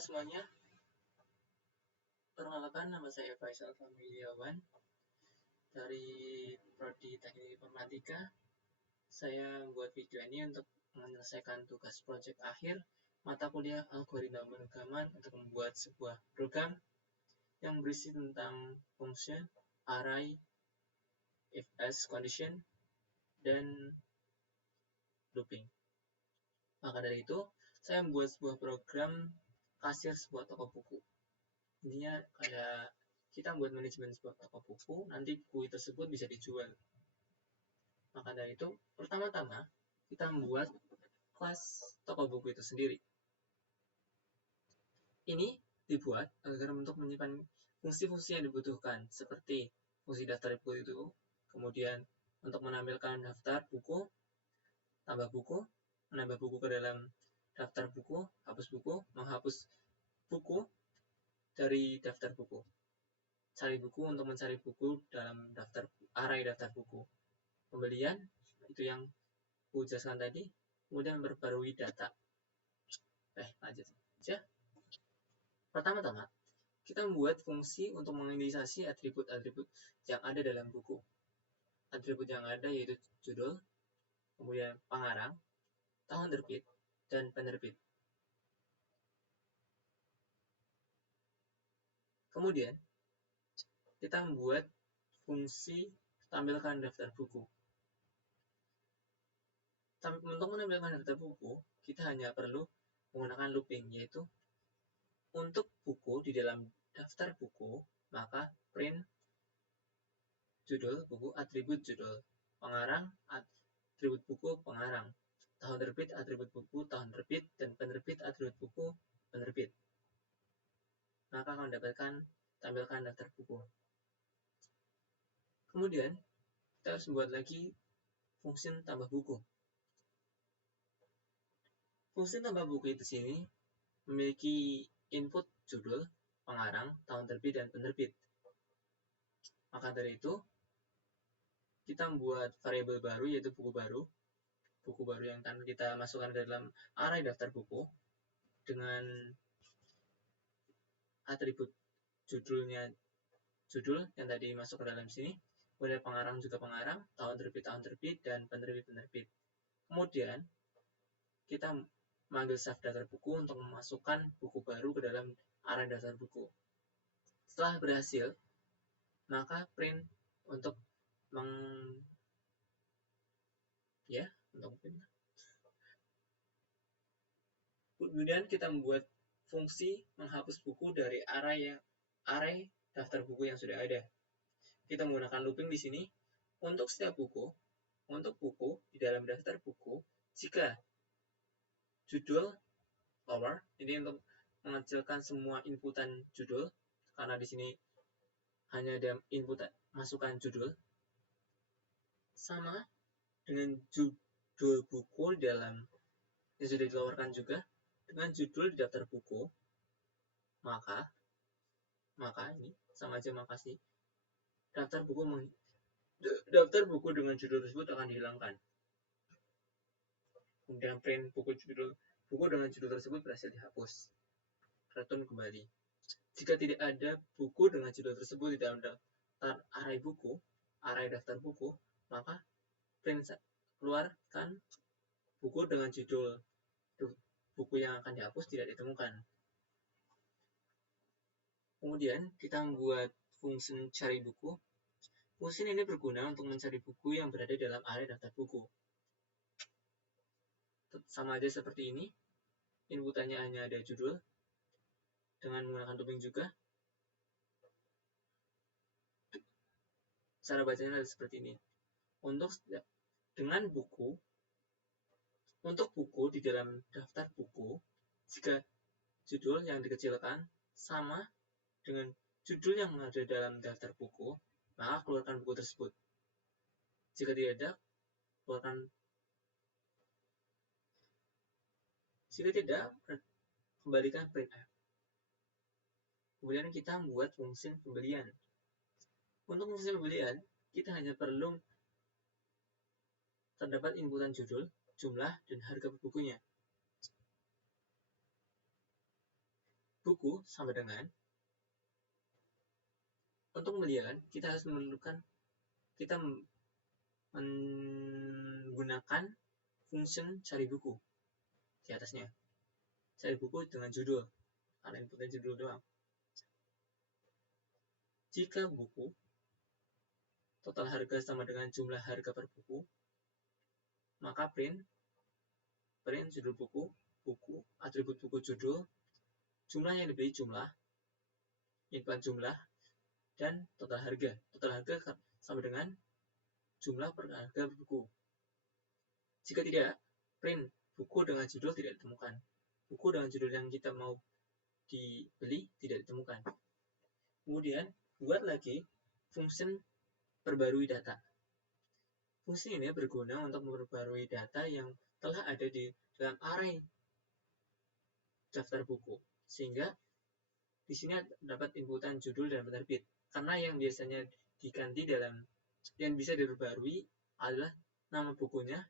semuanya, perkenalkan nama saya Faisal Familiawan dari Prodi Teknik Informatika. Saya membuat video ini untuk menyelesaikan tugas proyek akhir mata kuliah algoritma pemrograman untuk membuat sebuah program yang berisi tentang function, array, if-else condition, dan looping. Maka dari itu, saya membuat sebuah program kasir sebuah toko buku. Intinya kayak kita membuat manajemen sebuah toko buku, nanti buku tersebut bisa dijual. Maka dari itu, pertama-tama kita membuat kelas toko buku itu sendiri. Ini dibuat agar untuk menyimpan fungsi-fungsi yang dibutuhkan, seperti fungsi daftar buku itu, kemudian untuk menampilkan daftar buku, tambah buku, menambah buku ke dalam daftar buku, hapus buku, menghapus buku dari daftar buku, cari buku untuk mencari buku dalam daftar array daftar buku, pembelian itu yang aku jelaskan tadi, kemudian memperbarui data. Lanjut saja. Pertama-tama kita membuat fungsi untuk menginisiasi atribut-atribut yang ada dalam buku. Atribut yang ada yaitu judul, kemudian pengarang, tahun terbit, dan penerbit. Kemudian kita membuat fungsi tampilkan daftar buku. Untuk menampilkan daftar buku, kita hanya perlu menggunakan looping, yaitu untuk buku di dalam daftar buku, maka print judul buku, atribut judul, pengarang, atribut buku, pengarang, tahun terbit, atribut buku, tahun terbit, dan penerbit, atribut buku, penerbit. Maka akan mendapatkan tampilkan daftar buku. Kemudian, kita harus membuat lagi fungsi tambah buku. Fungsi tambah buku itu sini memiliki input judul, pengarang, tahun terbit, dan penerbit. Maka dari itu, kita membuat variabel baru yaitu buku baru yang akan kita masukkan ke dalam array daftar buku dengan atribut judulnya judul yang tadi masuk ke dalam sini, kemudian pengarang juga pengarang, tahun terbit, dan penerbit. Kemudian kita manggil save daftar buku untuk memasukkan buku baru ke dalam array daftar buku. Setelah berhasil, maka print untuk Kemudian kita membuat fungsi menghapus buku dari array daftar buku yang sudah ada. Kita menggunakan looping di sini untuk setiap buku, di dalam daftar buku, jika judul lower, ini untuk mengecilkan semua inputan judul, karena di sini hanya ada input masukan judul, sama dengan judul buku di dalam yang sudah dilowerkan juga dengan judul di daftar buku, maka ini sama aja makasih. Daftar buku dengan judul tersebut akan dihilangkan. Kemudian print buku dengan judul tersebut berhasil dihapus. Return kembali. Jika tidak ada buku dengan judul tersebut di dalam daftar array daftar buku, maka print keluarkan buku dengan judul buku yang akan dihapus tidak ditemukan. Kemudian kita membuat fungsi cari buku. Fungsi ini berguna untuk mencari buku yang berada dalam array daftar buku. Sama aja seperti ini. Inputannya hanya ada judul dengan menggunakan looping juga. Cara bacanya adalah seperti ini. Untuk buku di dalam daftar buku, jika judul yang dikecilkan sama dengan judul yang ada dalam daftar buku, maka keluarkan buku tersebut. Jika tidak, kembalikan printf. Kemudian kita membuat fungsi pembelian. Untuk fungsi pembelian, kita hanya perlu terdapat inputan judul, jumlah, dan harga bukunya. buku sama dengan, untuk pembelian kita harus kita menggunakan function cari buku di atasnya. Cari buku dengan judul, karena inputnya judul doang. Jika buku total harga sama dengan jumlah harga per buku, maka print judul buku, atribut buku judul, jumlah yang dibeli jumlah, input jumlah, dan total harga. Total harga sama dengan jumlah per harga buku. Jika tidak, print buku dengan judul tidak ditemukan. Buku dengan judul yang kita mau dibeli tidak ditemukan. Kemudian, buat lagi function perbarui data. Fungsi ini berguna untuk memperbarui data yang telah ada di dalam array daftar buku, sehingga di sini dapat inputan judul dan penerbit. Karena yang biasanya diganti yang bisa diperbarui adalah nama bukunya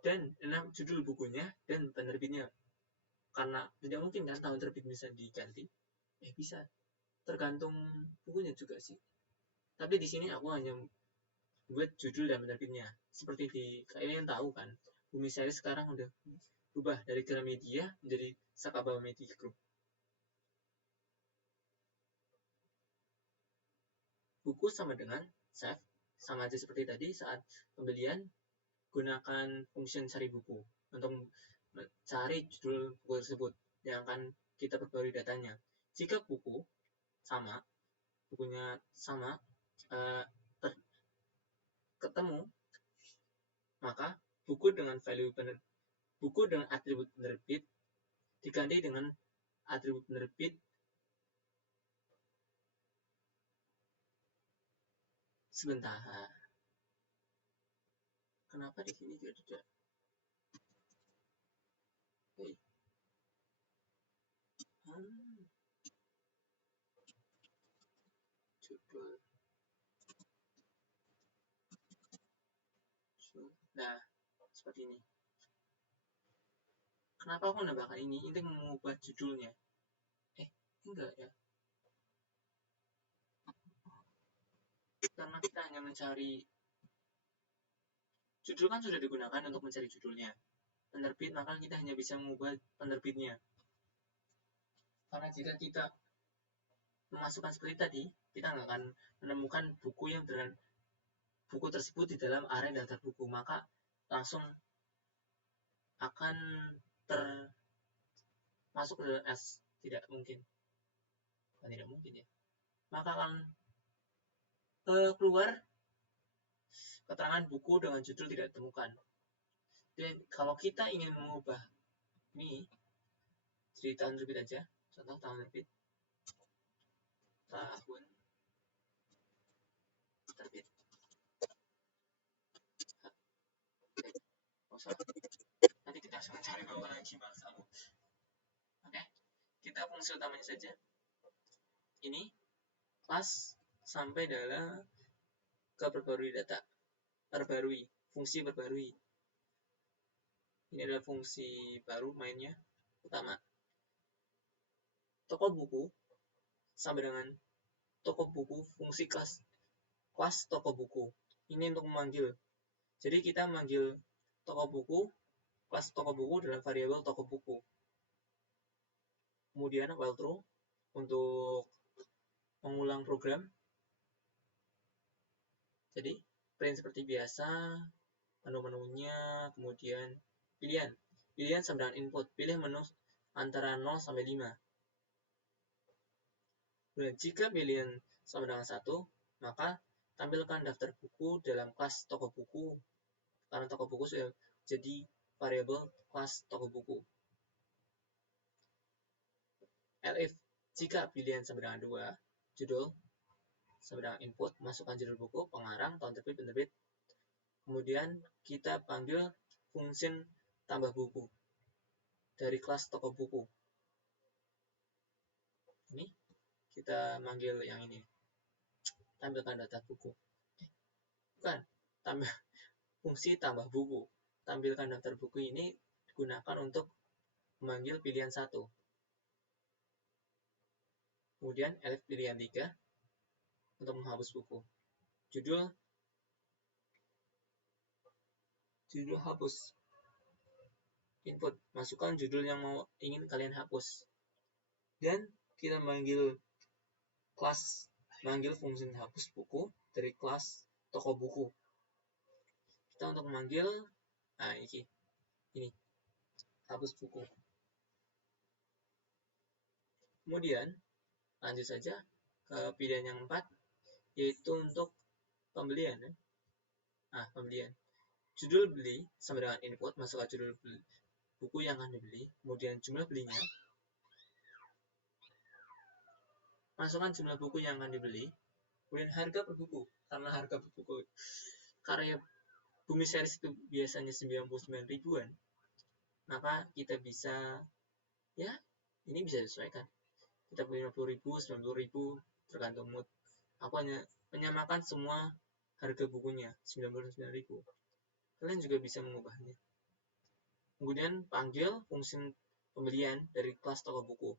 dan judul bukunya dan penerbitnya. Karena tidak mungkin kan tahun terbit bisa diganti. Bisa, tergantung bukunya juga sih. Tapi di sini aku hanya buat judul dan penerbitnya. Seperti kalian tahu kan, Bumi Series sekarang udah berubah dari Gramedia menjadi Sakaba Media Group. Buku sama dengan save, sama aja seperti tadi saat pembelian, gunakan function cari buku untuk mencari judul buku tersebut yang akan kita perbarui datanya. Jika bukunya sama, ketemu, maka buku dengan atribut penerbit diganti dengan atribut penerbit sebentar. Kenapa di sini tidak? Judul. Nah, seperti ini. Kenapa aku menambahkan ini? Ini mengubah judulnya. Enggak ya. Karena kita hanya mencari judul kan sudah digunakan untuk mencari judulnya. Penerbit, maka kita hanya bisa mengubah penerbitnya. Karena jika kita memasukkan seperti tadi, kita nggak akan menemukan buku tersebut di dalam array daftar buku, maka langsung akan masuk ke dalam S. Tidak mungkin ya. Maka akan keluar keterangan buku dengan judul tidak ditemukan. Dan kalau kita ingin mengubah ini jadi tahun terbit aja, contoh tahun terbit, nanti kita akan cari bawah lagi bahasa. Oke, kita fungsi utamanya saja. Ini pas sampai dalam ke fungsi perbarui. Ini adalah fungsi baru mainnya utama. Toko buku sama dengan toko buku, fungsi kelas toko buku. Ini untuk memanggil. Jadi kita memanggil toko buku, kelas toko buku dalam variabel toko buku. Kemudian while true untuk mengulang program. Jadi print seperti biasa, menu-menunya, kemudian pilihan sama dengan input, pilih menu antara 0 sampai 5. Dan jika pilihan sama dengan 1, maka tampilkan daftar buku dalam kelas toko buku, karena toko buku sudah jadi variabel kelas toko buku. Elif, jika pilihan sama dengan 2, judul sama dengan input, masukkan judul buku, pengarang, tahun terbit, penerbit. Kemudian kita panggil function tambah buku dari kelas toko buku. Ini kita manggil yang ini, tampilkan data buku. Bukan, fungsi tambah buku. Tampilkan daftar buku ini digunakan untuk memanggil pilihan 1. Kemudian elif pilihan 3 untuk menghapus buku. Judul hapus. Input, masukkan judul yang ingin kalian hapus. Dan kita manggil fungsi hapus buku dari kelas toko buku. Kita untuk memanggil ini hapus buku. Kemudian lanjut saja ke pilihan yang 4, yaitu untuk pembelian. Pembelian. Judul beli sama dengan input, masukkan judul buku yang akan dibeli, kemudian jumlah belinya, masukkan jumlah buku yang akan dibeli, kemudian harga per buku. Karena harga per buku karya Bumi Series itu biasanya 99 ribuan, maka kita bisa, ini bisa disesuaikan. Kita beli 50 ribu, 90 ribu, tergantung mood. Aku hanya menyamakan semua harga bukunya, 99 ribu. Kalian juga bisa mengubahnya. Kemudian panggil fungsi pembelian dari kelas toko buku.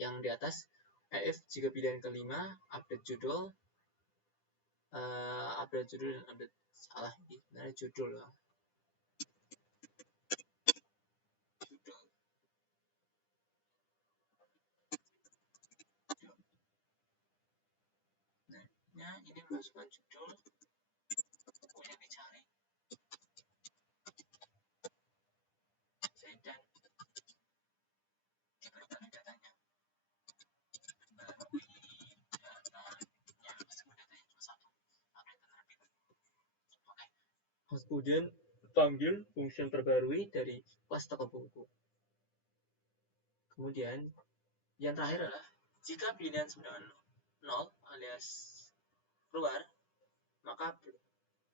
Yang di atas, if jika pilihan kelima, update judul, dan update salah ini, sebenarnya judul. Nah, ini masukkan judul buku yang dicari. Dan diberikan datanya. Kemudian panggil fungsi terbarui dari kelas toko buku. Kemudian yang terakhir adalah jika pilihan sudah 0 alias keluar, maka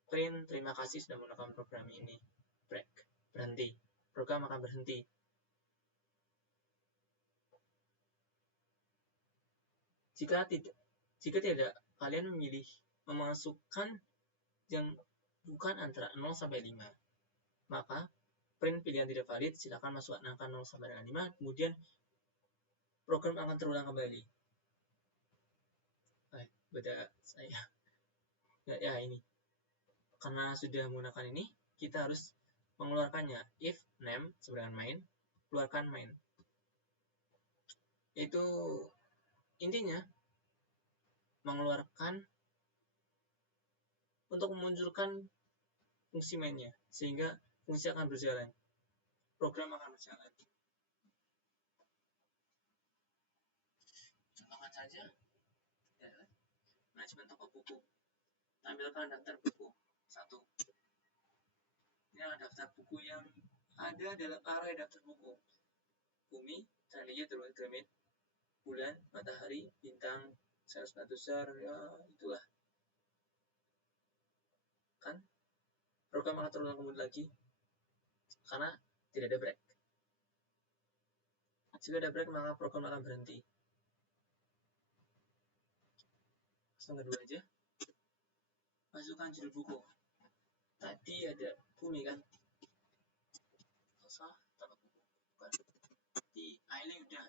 print terima kasih sudah menggunakan program ini. Break, berhenti. Program akan berhenti. Jika tidak, kalian memilih memasukkan yang bukan antara 0 sampai 5, maka print pilihan tidak valid, silakan masukkan angka 0 sampai dengan 5, kemudian program akan terulang kembali. Beda saya. Ya ini. Karena sudah menggunakan ini, kita harus mengeluarkannya. If name sama dengan main, keluarkan main. Itu intinya mengeluarkan untuk memunculkan fungsi mainnya, sehingga fungsi akan berjalan, program akan berjalan. Contohkan saja manajemen toko buku. Tampilkan daftar buku 1. Ini adalah daftar buku yang ada dalam array daftar buku. Bumi, tandanya turun Granit, bulan, matahari, bintang, sel batu besar, ya itulah. Kan program akan terulang kembali lagi karena tidak ada break. Jika ada break, maka program akan berhenti. Yang kedua aja, masukkan judul buku. Tadi ada bumi kan? Salah, tambah buku. Bukan. Di ini udah.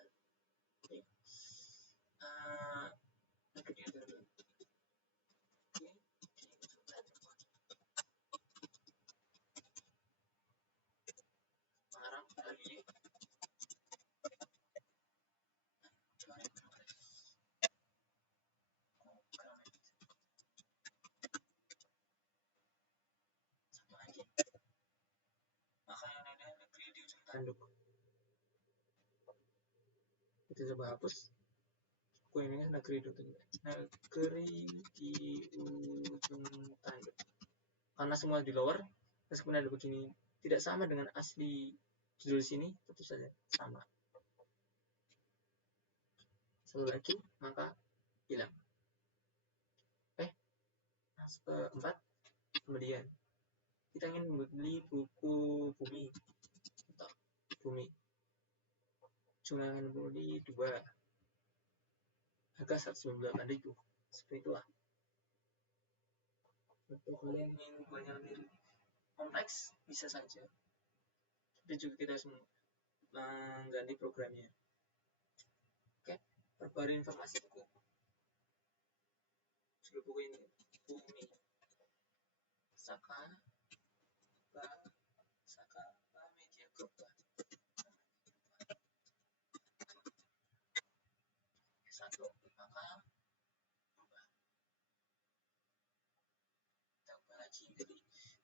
Sekarang lagi tanduk. Kita coba hapus. Aku ini negeri di ujung tanduk. Karena semua di lower, meskipun ada begini tidak sama dengan asli judul sini, tentu saja sama. Satu lagi, maka hilang. Masuk ke 4, kemudian kita ingin membeli buku bumi. Jumlah yang dibeli 2, harga 198.000. Seperti itulah. Untuk kalian yang banyak lebih kompleks, bisa saja. Tapi juga kita harus mengganti programnya. Oke, perbarui informasi buku. Judul buku ini Bumi Saka Media Group. Satu, maka berubah. Kita ubah lagi jadi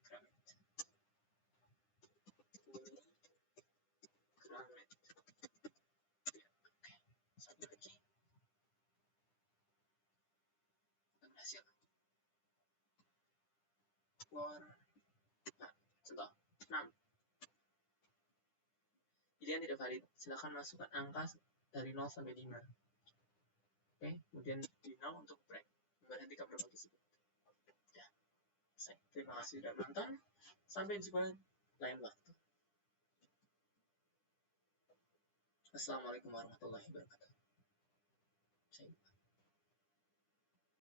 Gramet. Bumi Gramet. Ya, oke. Satu lagi. Berhasil. Contoh 6. Pilihan tidak valid. Silakan masukkan angka dari 0 sampai 5. Oke, kemudian di 0 untuk break. Memberhentikan berapa tersebut. Ya. Terima kasih sudah menonton. Sampai jumpa lain waktu. Assalamualaikum warahmatullahi wabarakatuh.